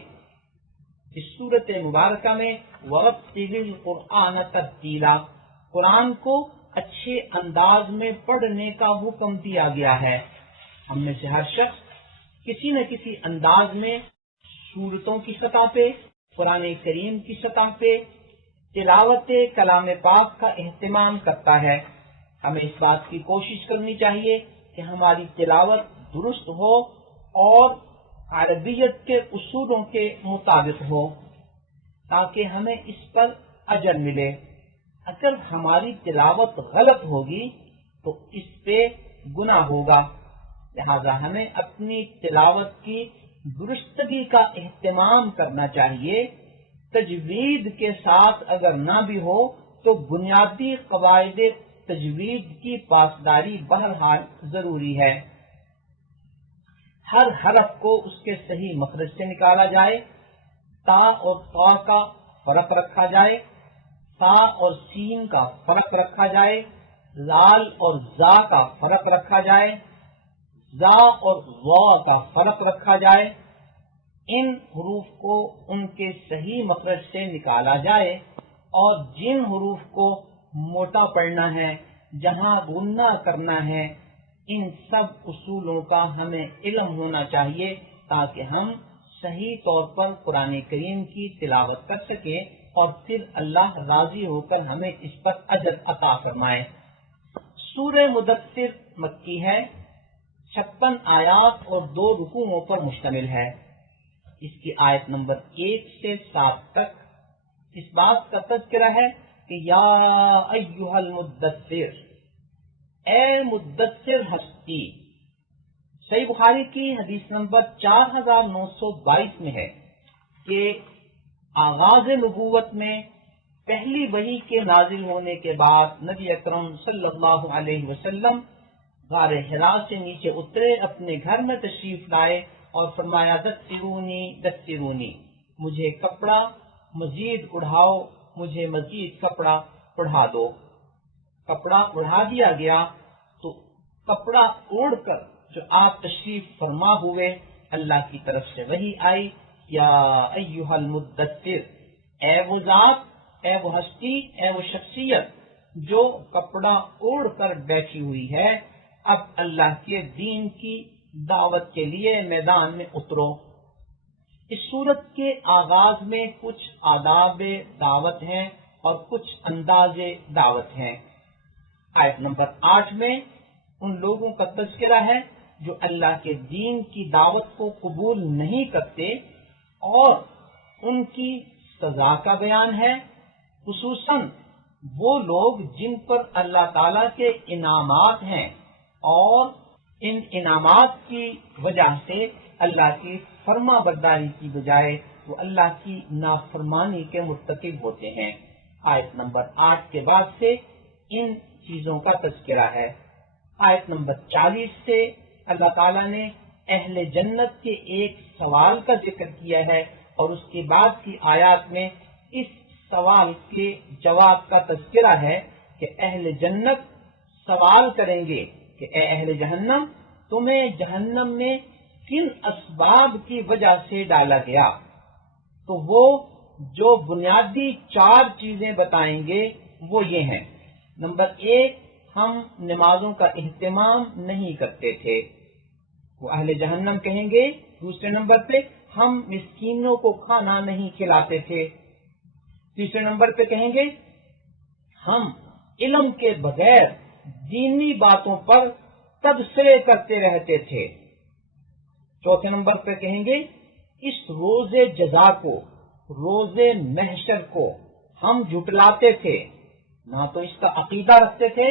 اس صورت مبارکہ میں وَرَتِّلِ الْقُرْآنَ تَرْتِیلًا، قرآن کو اچھے انداز میں پڑھنے کا حکم دیا گیا ہے۔ ہم میں سے ہر شخص کسی نہ کسی انداز میں سورتوں کی سطح پہ، قرآن کریم کی سطح پہ تلاوت کلام پاک کا اہتمام کرتا ہے۔ ہمیں اس بات کی کوشش کرنی چاہیے کہ ہماری تلاوت درست ہو اور عربیت کے اصولوں کے مطابق ہو تاکہ ہمیں اس پر اجر ملے۔ اگر ہماری تلاوت غلط ہوگی تو اس پہ گناہ ہوگا، لہذا ہمیں اپنی تلاوت کی درستگی کا اہتمام کرنا چاہیے۔ تجوید کے ساتھ اگر نہ بھی ہو تو بنیادی قواعد تجوید کی پاسداری بہرحال ضروری ہے۔ ہر حرف کو اس کے صحیح مخرج سے نکالا جائے، تا اور طا کا فرق رکھا جائے، تا اور سین کا فرق رکھا جائے، لال اور زا کا فرق رکھا جائے، زا اور وا کا فرق رکھا جائے، ان حروف کو ان کے صحیح مخرج سے نکالا جائے، اور جن حروف کو موٹا پڑھنا ہے، جہاں غنہ کرنا ہے، ان سب اصولوں کا ہمیں علم ہونا چاہیے تاکہ ہم صحیح طور پر قرآن کریم کی تلاوت کر سکیں اور پھر اللہ راضی ہو کر ہمیں اس پر اجر عطا فرمائے۔ سورہ مدثر مکی ہے، 56 آیات اور 2 رکوعوں پر مشتمل ہے۔ اس کی آیت نمبر 1 سے 7 تک اس بات کا تذکرہ ہے کہ یا ایھا المدثر، اے مدثر ہستی۔ صحیح بخاری کی حدیث نمبر 4922 میں ہے کہ آغاز نبوت میں پہلی وحی کے نازل ہونے کے بعد نبی اکرم صلی اللہ علیہ وسلم غار حرا سے نیچے اترے، اپنے گھر میں تشریف لائے اور فرمایا دثرونی دثرونی، مجھے کپڑا مزید اڑھاؤ، مجھے مزید کپڑا اڑھا دو۔ کپڑا اڑھا دیا گیا تو کپڑا اوڑھ کر جو آپ تشریف فرما ہوئے، اللہ کی طرف سے وحی آئی، یا ایھا المدثر، اے وہ ذات، اے وہ ہستی، اے وہ شخصیت جو کپڑا اوڑھ کر بیٹھی ہوئی ہے، اب اللہ کے دین کی دعوت کے لیے میدان میں اترو۔ اس سورت کے آغاز میں کچھ آداب دعوت ہیں اور کچھ انداز دعوت ہیں۔ آیت نمبر 8 میں ان لوگوں کا تذکرہ ہے جو اللہ کے دین کی دعوت کو قبول نہیں کرتے اور ان کی سزا کا بیان ہے، خصوصاً وہ لوگ جن پر اللہ تعالیٰ کے انعامات ہیں اور ان انعامات کی وجہ سے اللہ کی فرما برداری کی بجائے وہ اللہ کی نافرمانی کے مرتکب ہوتے ہیں۔ آیت نمبر 8 کے بعد سے ان چیزوں کا تذکرہ ہے۔ آیت نمبر 40 سے اللہ تعالیٰ نے اہل جنت کے ایک سوال کا ذکر کیا ہے اور اس کے بعد کی آیات میں اس سوال کے جواب کا تذکرہ ہے کہ اہل جنت سوال کریں گے کہ اے اہل جہنم، تمہیں جہنم میں کن اسباب کی وجہ سے ڈالا گیا؟ تو وہ جو بنیادی 4 چیزیں بتائیں گے وہ یہ ہیں۔ نمبر 1، ہم نمازوں کا اہتمام نہیں کرتے تھے، وہ اہل جہنم کہیں گے۔ دوسرے نمبر پہ ہم مسکینوں کو کھانا نہیں کھلاتے تھے۔ تیسرے نمبر پہ کہیں گے ہم علم کے بغیر دینی باتوں پر تبصرے کرتے رہتے تھے۔ چوتھے نمبر پہ کہیں گے اس روز جزا کو، روز محشر کو ہم جھٹلاتے تھے، نہ تو اس کا عقیدہ رکھتے تھے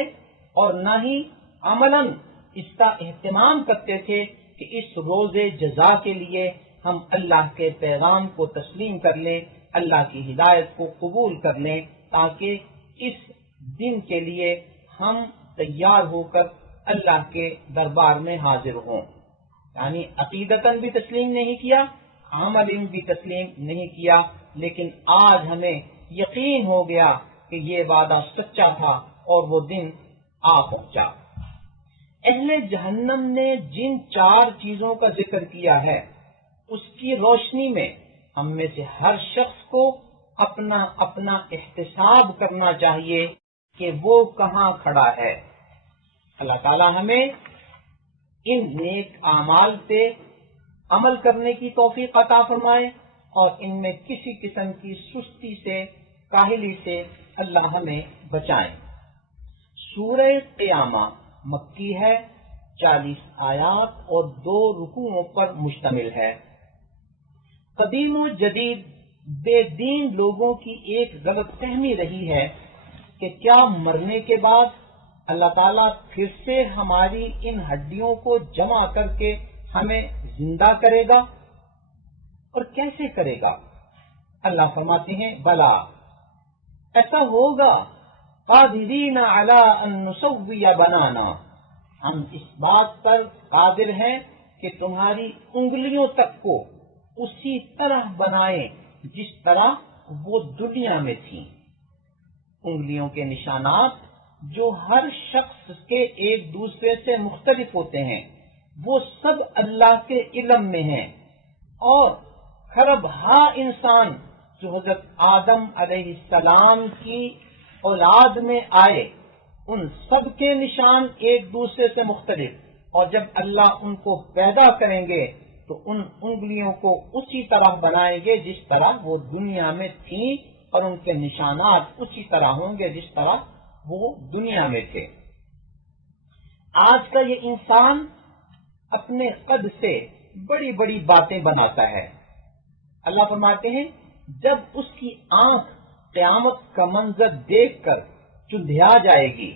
اور نہ ہی عملاً اس کا اہتمام کرتے تھے کہ اس روز جزا کے لیے ہم اللہ کے پیغام کو تسلیم کر لیں، اللہ کی ہدایت کو قبول کر لیں، تاکہ اس دن کے لیے ہم تیار ہو کر اللہ کے دربار میں حاضر ہوں۔ یعنی عقیدتاً بھی تسلیم نہیں کیا، عملاً بھی تسلیم نہیں کیا، لیکن آج ہمیں یقین ہو گیا کہ یہ وعدہ سچا تھا اور وہ دن آ پہنچا۔ اہل جہنم نے جن 4 چیزوں کا ذکر کیا ہے، اس کی روشنی میں ہم میں سے ہر شخص کو اپنا اپنا احتساب کرنا چاہیے کہ وہ کہاں کھڑا ہے۔ اللہ تعالی ہمیں ان نیک اعمال پہ عمل کرنے کی توفیق عطا فرمائے اور ان میں کسی قسم کی سستی سے، کاہلی سے اللہ ہمیں بچائے۔ سورہ قیامہ مکی ہے، 40 آیات اور 2 رکوعوں پر مشتمل ہے۔ قدیم و جدید بے دین لوگوں کی ایک غلط فہمی رہی ہے کہ کیا مرنے کے بعد اللہ تعالیٰ پھر سے ہماری ان ہڈیوں کو جمع کر کے ہمیں زندہ کرے گا، اور کیسے کرے گا؟ اللہ فرماتے ہیں بلا، ایسا ہوگا، قادرین علی ان نسوی بنانا، ہم اس بات پر قادر ہیں کہ تمہاری انگلیوں تک کو اسی طرح بنائیں جس طرح وہ دنیا میں تھیں۔ انگلیوں کے نشانات جو ہر شخص کے ایک دوسرے سے مختلف ہوتے ہیں، وہ سب اللہ کے علم میں ہیں، اور خرب انسان جو حضرت آدم علیہ السلام کی اولاد میں آئے، ان سب کے نشان ایک دوسرے سے مختلف، اور جب اللہ ان کو پیدا کریں گے تو ان انگلیوں کو اسی طرح بنائیں گے جس طرح وہ دنیا میں تھیں، اور ان کے نشانات اسی طرح ہوں گے جس طرح وہ دنیا میں تھے۔ آج کا یہ انسان اپنے قد سے بڑی بڑی باتیں بناتا ہے۔ اللہ فرماتے ہیں جب اس کی آنکھ قیامت کا منظر دیکھ کر چندھیا جائے گی،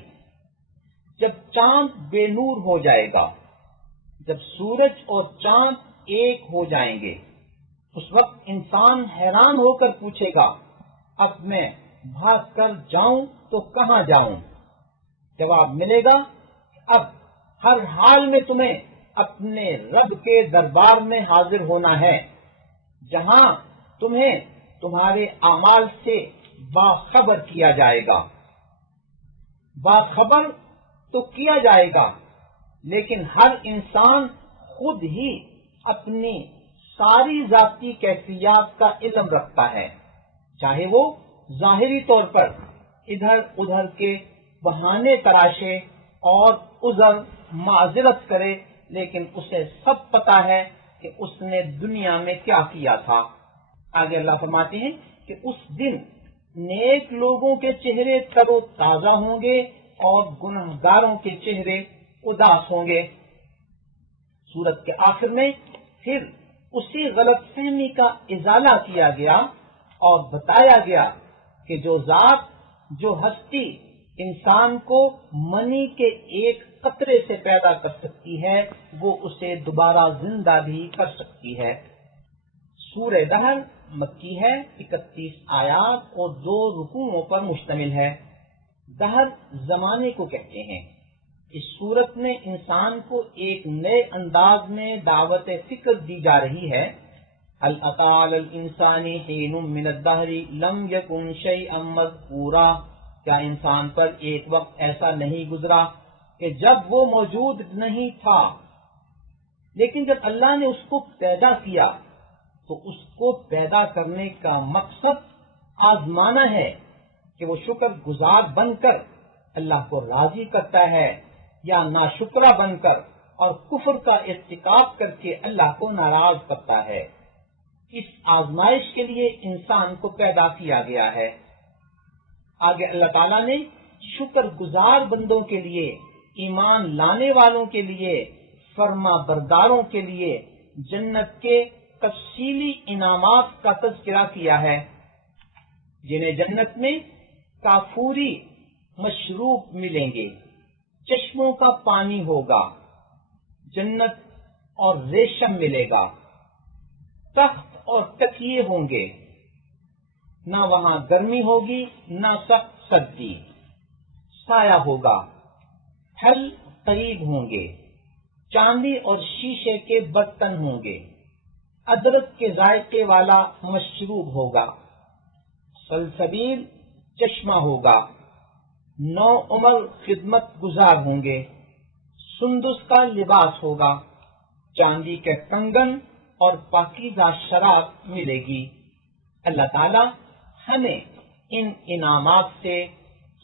جب چاند بے نور ہو جائے گا، جب سورج اور چاند ایک ہو جائیں گے، اس وقت انسان حیران ہو کر پوچھے گا اب میں بھاگ کر جاؤں تو کہاں جاؤں؟ جواب ملے گا اب ہر حال میں تمہیں اپنے رب کے دربار میں حاضر ہونا ہے، جہاں تمہیں تمہارے اعمال سے باخبر کیا جائے گا۔ باخبر تو کیا جائے گا، لیکن ہر انسان خود ہی اپنی ساری ذاتی کیفیات کا علم رکھتا ہے، چاہے وہ ظاہری طور پر ادھر ادھر کے بہانے تراشے اور عذر معذرت کرے، لیکن اسے سب پتا ہے کہ اس نے دنیا میں کیا کیا تھا۔ آگے اللہ فرماتے ہیں کہ اس دن نیک لوگوں کے چہرے تر و تازہ ہوں گے اور گنہگاروں کے چہرے اداس ہوں گے۔ سورت کے آخر میں پھر اسی غلط فہمی کا ازالہ کیا گیا اور بتایا گیا کہ جو ذات، جو ہستی انسان کو منی کے ایک قطرے سے پیدا کر سکتی ہے، وہ اسے دوبارہ زندہ بھی کر سکتی ہے۔ سورہ دہر مکی ہے، 31 آیات اور 2 رکوعوں پر مشتمل ہے۔ دہر زمانے کو کہتے ہیں۔ اس صورت میں انسان کو ایک نئے انداز میں دعوت فکر دی جا رہی ہے۔ هل أتى على الإنسان حين من الدهر لم يكن شيئا مذكورا، کیا انسان پر ایک وقت ایسا نہیں گزرا کہ جب وہ موجود نہیں تھا، لیکن جب اللہ نے اس کو پیدا کیا تو اس کو پیدا کرنے کا مقصد آزمانا ہے کہ وہ شکر گزار بن کر اللہ کو راضی کرتا ہے یا ناشکرہ بن کر اور کفر کا ارتکاب کر کے اللہ کو ناراض کرتا ہے۔ اس آزمائش کے لیے انسان کو پیدا کیا گیا ہے۔ آگے اللہ تعالیٰ نے شکر گزار بندوں کے لیے، ایمان لانے والوں کے لیے، فرما برداروں کے لیے جنت کے تفصیلی انعامات کا تذکرہ کیا ہے، جنہیں جنت میں کافوری مشروب ملیں گے، چشموں کا پانی ہوگا، جنت اور ریشم ملے گا، تخت اور تکیے ہوں گے، نہ وہاں گرمی ہوگی نہ سخت سردی، سایہ ہوگا، پھل قریب ہوں گے، چاندی اور شیشے کے برتن ہوں گے، ادرک کے ذائقے والا مشروب ہوگا، سلسبیل چشمہ ہوگا، 9 عمر خدمت گزار ہوں گے، سندس کا لباس ہوگا، چاندی کے کنگن اور پاکیزہ شراب ملے گی۔ اللہ تعالی ہمیں ان انعامات سے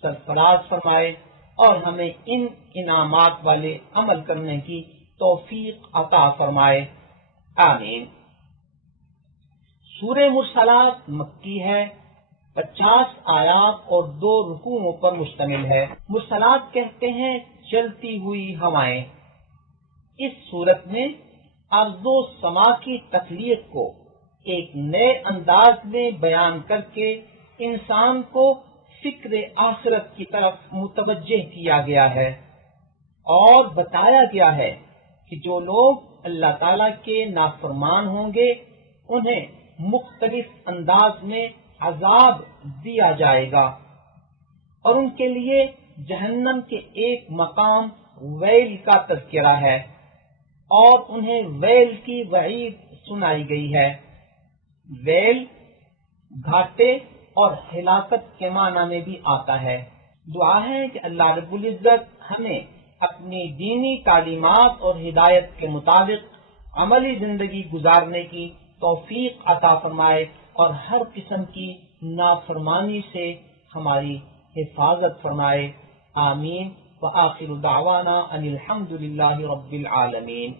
سرفراز فرمائے اور ہمیں ان انعامات والے عمل کرنے کی توفیق عطا فرمائے، آمین۔ سورہ مرسلات مکی ہے، 50 آیات اور 2 رکوعوں پر مشتمل ہے۔ مرسلات کہتے ہیں چلتی ہوئی ہوائیں۔ اس صورت میں ارض و سما کی تخلیق کو ایک نئے انداز میں بیان کر کے انسان کو فکر آخرت کی طرف متوجہ کیا گیا ہے اور بتایا گیا ہے کہ جو لوگ اللہ تعالی کے نافرمان ہوں گے انہیں مختلف انداز میں عذاب دیا جائے گا اور ان کے لیے جہنم کے ایک مقام ویل کا تذکرہ ہے اور انہیں ویل کی وعید سنائی گئی ہے۔ ویل گھاٹے اور ہلاکت کے معنی میں بھی آتا ہے۔ دعا ہے کہ اللہ رب العزت ہمیں اپنی دینی تعلیمات اور ہدایت کے مطابق عملی زندگی گزارنے کی توفیق عطا فرمائے اور ہر قسم کی نافرمانی سے ہماری حفاظت فرمائے، آمین۔ وآخر دعوانا ان الحمد للہ رب العالمین۔